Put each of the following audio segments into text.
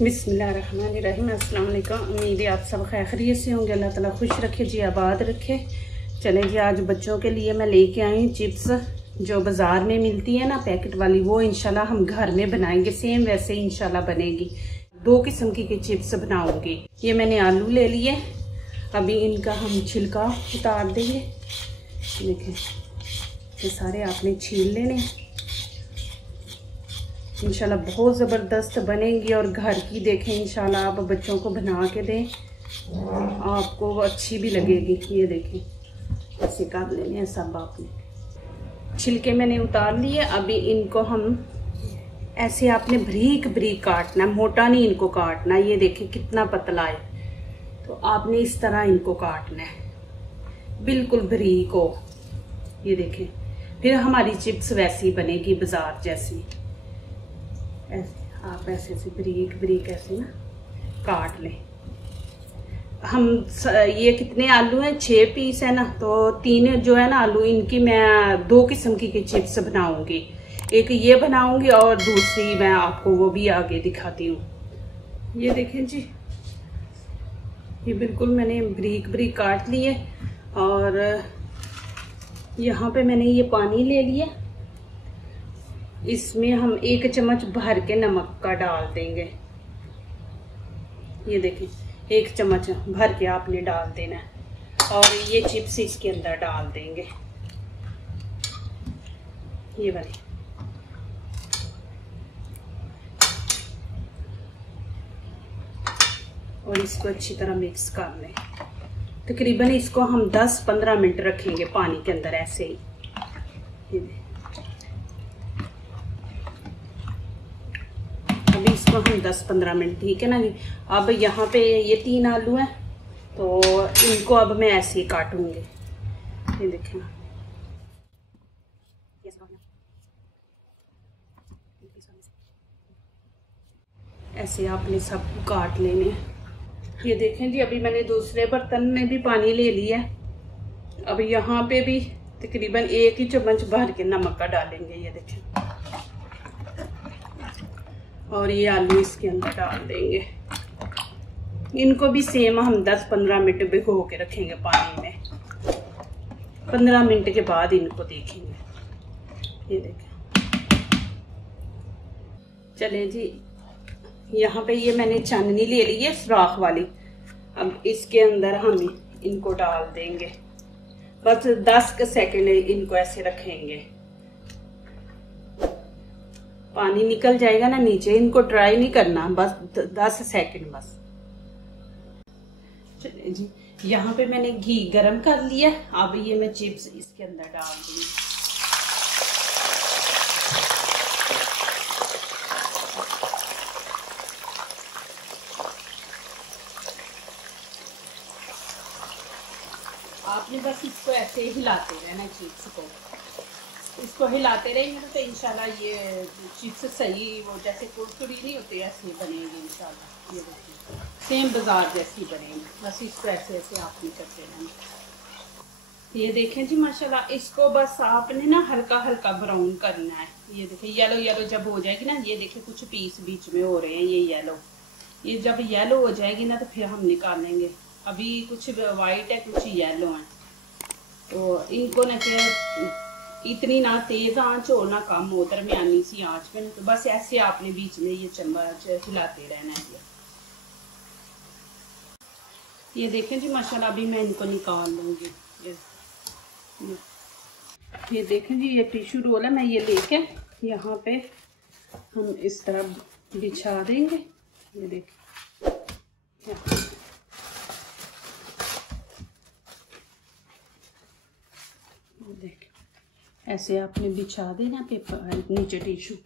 बिस्मिल्लाहिर्रहमानिर्रहीम। अस्सलाम वालेकुम। उम्मीद है आप सब खैरियत से होंगे। अल्लाह ताला खुश रखे जी, आबाद रखे। चलें जी, आज बच्चों के लिए मैं लेके आई हूँ चिप्स जो बाज़ार में मिलती है ना पैकेट वाली, वो इंशाल्लाह हम घर में बनाएंगे। सेम वैसे इंशाल्लाह बनेगी। 2 किस्म की चिप्स बनाऊंगी। ये मैंने आलू ले लिए, अभी इनका हम छिलका उतार देंगे। देखें, ये सारे आपने छील लेने। इंशाल्लाह बहुत ज़बरदस्त बनेंगी और घर की देखें इंशाल्लाह आप बच्चों को बना के दें, आपको अच्छी भी लगेगी। ये देखें, ऐसे कर लेने हैं सब आपने। छिलके मैंने उतार लिए। अभी इनको हम ऐसे आपने बारीक बारीक काटना, मोटा नहीं इनको काटना। ये देखें कितना पतला है, तो आपने इस तरह इनको काटना है, बिल्कुल बारीक हो। ये देखें, फिर हमारी चिप्स वैसी बनेगी बाजार जैसी। ऐसे आप ऐसे से बारीक बारीक ऐसे ना काट लें। हम ये कितने आलू हैं, 6 पीस है ना, तो 3 जो है ना आलू, इनकी मैं 2 किस्म की चिप्स बनाऊंगी। एक ये बनाऊंगी और दूसरी मैं आपको वो भी आगे दिखाती हूँ। ये देखें जी, ये बिल्कुल मैंने बारीक बारीक काट लिए। और यहाँ पे मैंने ये पानी ले लिया, इसमें हम 1 चम्मच भर के नमक का डाल देंगे। ये देखिए, 1 चम्मच भर के आपने डाल देना है। और ये चिप्स इसके अंदर डाल देंगे, ये वाली। और इसको अच्छी तरह मिक्स कर लें। तकरीबन इसको हम 10-15 मिनट रखेंगे पानी के अंदर ऐसे ही। अभी इसको हम 10-15 मिनट, ठीक है ना जी। अब यहाँ पे ये 3 आलू हैं, तो इनको अब मैं ऐसे ही काटूंगी। ये देखें, ऐसे आपने सब काट लेने। ये देखें जी, अभी मैंने दूसरे बर्तन में भी पानी ले लिया। अब यहाँ पे भी तकरीबन 1 ही चम्मच भर के नमक का डालेंगे। ये देखें, और ये आलू इसके अंदर डाल देंगे। इनको भी सेम हम 10-15 मिनट भिगो के रखेंगे पानी में। 15 मिनट के बाद इनको देखेंगे। ये देखें, चले जी, यहाँ पे ये मैंने चांदनी ले ली है सुराख वाली। अब इसके अंदर हम इनको डाल देंगे। बस 10 सेकंड इनको ऐसे रखेंगे, पानी निकल जाएगा ना नीचे। इनको ड्राई नहीं करना, बस 10 सेकंड बस। चलिए जी, यहाँ पे मैंने घी गरम कर लिया। अब ये मैं चिप्स इसके अंदर डाल दूंगी। आपने बस इसको ऐसे हिलाते रहना चिप्स को। इसको हिलाते रहेंगे तो इंशाल्लाह ये चिप्स सही, वो जैसे कुरकुरी नहीं होती ऐसे बनेगी इंशाल्लाह। ये देखिए, सेम बाजार जैसी बनेगी। बस इसको ऐसे ऐसे आपने करते रहना। ये देखें जी, माशाल्लाह इसको बस आपने ना हल्का हल्का ब्राउन करना है। ये देखिए, येलो येलो जब हो जाएगी ना, ये देखिए कुछ पीस बीच में हो रहे हैं ये येलो। ये जब येलो हो जाएगी ना, तो फिर हम निकालेंगे। अभी कुछ वाइट है, कुछ येलो है, तो इनको ना इतनी ना तेज आंच हो ना कम हो, दरमियानी सी आंच पे। तो बस ऐसे आपने बीच में ये चम्मच हिलाते रहना है। ये देखें जी, माशाल्लाह अभी मैं इनको निकाल लूंगी। ये देखें जी, ये टिश्यू रोल है, मैं ये लेके यहाँ पे हम इस तरह बिछा देंगे। ये देखें, देखें ऐसे आपने बिछा देना पेपर नीचे टिश्यू,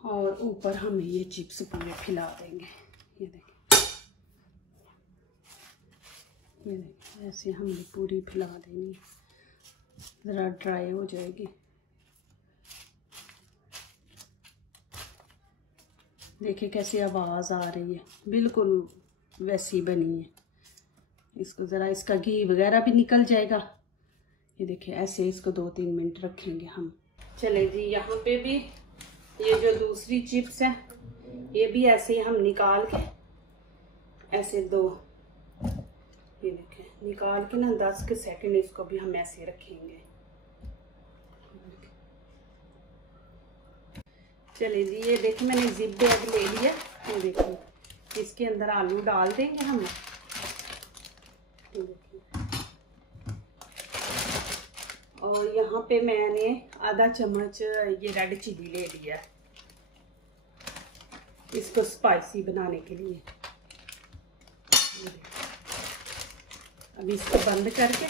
और ऊपर हम ये चिप्स पूरे फैला देंगे। ये देखें, ये देखें ऐसे हमने पूरी फैला देनी, ज़रा ड्राई हो जाएगी। देखिए कैसी आवाज़ आ रही है, बिल्कुल वैसी बनी है। इसको ज़रा, इसका घी वगैरह भी निकल जाएगा। ये देखिए, ऐसे इसको 2-3 मिनट रखेंगे हम। चले जी, यहाँ पे भी ये जो दूसरी चिप्स हैं ये भी ऐसे ही हम निकाल के ऐसे दो, ये देखें निकाल के ना 10 के सेकंड इसको भी हम ऐसे रखेंगे। चलिए जी, ये देखिए मैंने जिप बैग ले लिया। ये देखिए इसके अंदर आलू डाल देंगे हम। और यहाँ पे मैंने आधा चम्मच ये रेड चिली ले लिया इसको स्पाइसी बनाने के लिए। अब इसको बंद करके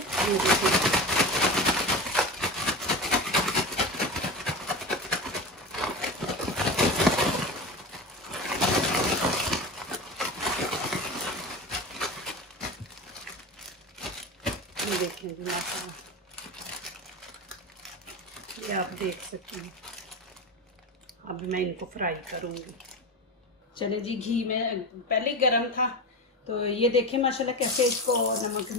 ये देखिए जी मसाला, ये आप देख सकते हैं। अब मैं इनको फ्राई करूंगी। चले जी, घी में पहले गरम था तो ये देखिए माशाल्लाह कैसे इसको नमक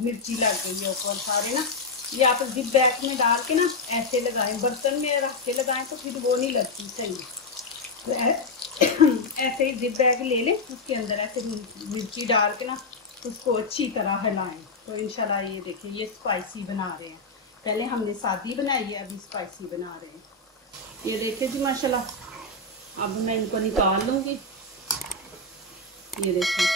मिर्ची लग गई है ऊपर सारे ना। ये आप जिप बैग में डाल के ना ऐसे लगाएं, बर्तन में रख के लगाएं तो फिर वो नहीं लगती सही। तो ऐसे ही जिप बैग ले लें, उसके अंदर ऐसे मिर्ची डाल के ना उसको अच्छी तरह हिलाएं। तो इंशाल्लाह ये देखिए ये स्पाइसी बना रहे हैं। पहले हमने सादी बनाई है, अभी स्पाइसी बना रहे हैं। ये देखिए जी माशाल्लाह। अब मैं इनको निकाल लूंगी। ये देखिए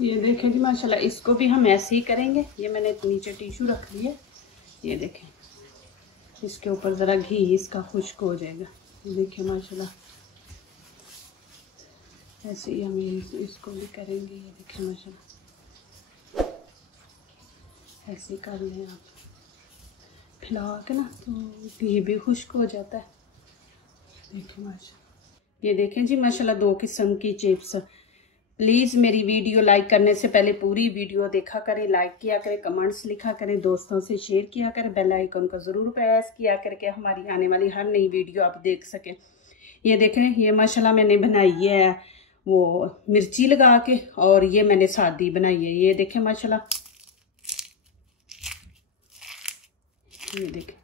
ये देखें जी माशाल्लाह, इसको भी हम ऐसे ही करेंगे। ये मैंने नीचे टिश्यू रख लिया। ये देखें इसके ऊपर ज़रा घी इसका खुश्क हो जाएगा। ये देखिए माशाल्लाह ऐसे ही हम इसको भी करेंगे। ये देखिए माशाल्लाह ऐसे ही कर लें आप, फैला के ना तो घी भी खुश्क हो जाता है। देखिए माशाल्लाह, ये देखें जी माशाल्लाह 2 किस्म की चिप्स। प्लीज़ मेरी वीडियो लाइक करने से पहले पूरी वीडियो देखा करें, लाइक किया करें, कमेंट्स लिखा करें, दोस्तों से शेयर किया करें, बेल आइकन को ज़रूर प्रेस किया करके हमारी आने वाली हर नई वीडियो आप देख सकें। ये देखें ये माशाल्लाह मैंने बनाई है वो मिर्ची लगा के, और ये मैंने सादी बनाई है। ये देखें माशाल्लाह, ये देखें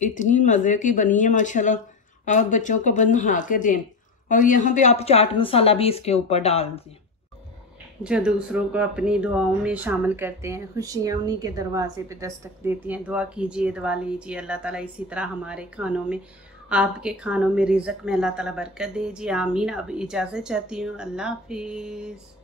इतनी मज़े की बनी है माशाल्लाह। आप बच्चों को बना के दें, और यहाँ पे आप चाट मसाला भी इसके ऊपर डाल दें। जो दूसरों को अपनी दुआओं में शामिल करते हैं, खुशियाँ उन्हीं के दरवाजे पे दस्तक देती हैं। दुआ कीजिए, दुआ लीजिए, अल्लाह ताला इसी तरह हमारे खानों में, आपके खानों में, रिज़्क़ में अल्लाह ताला बरकत दीजिए। आमीन। अब इजाज़त चाहती हूँ। अल्लाह हाफिज़।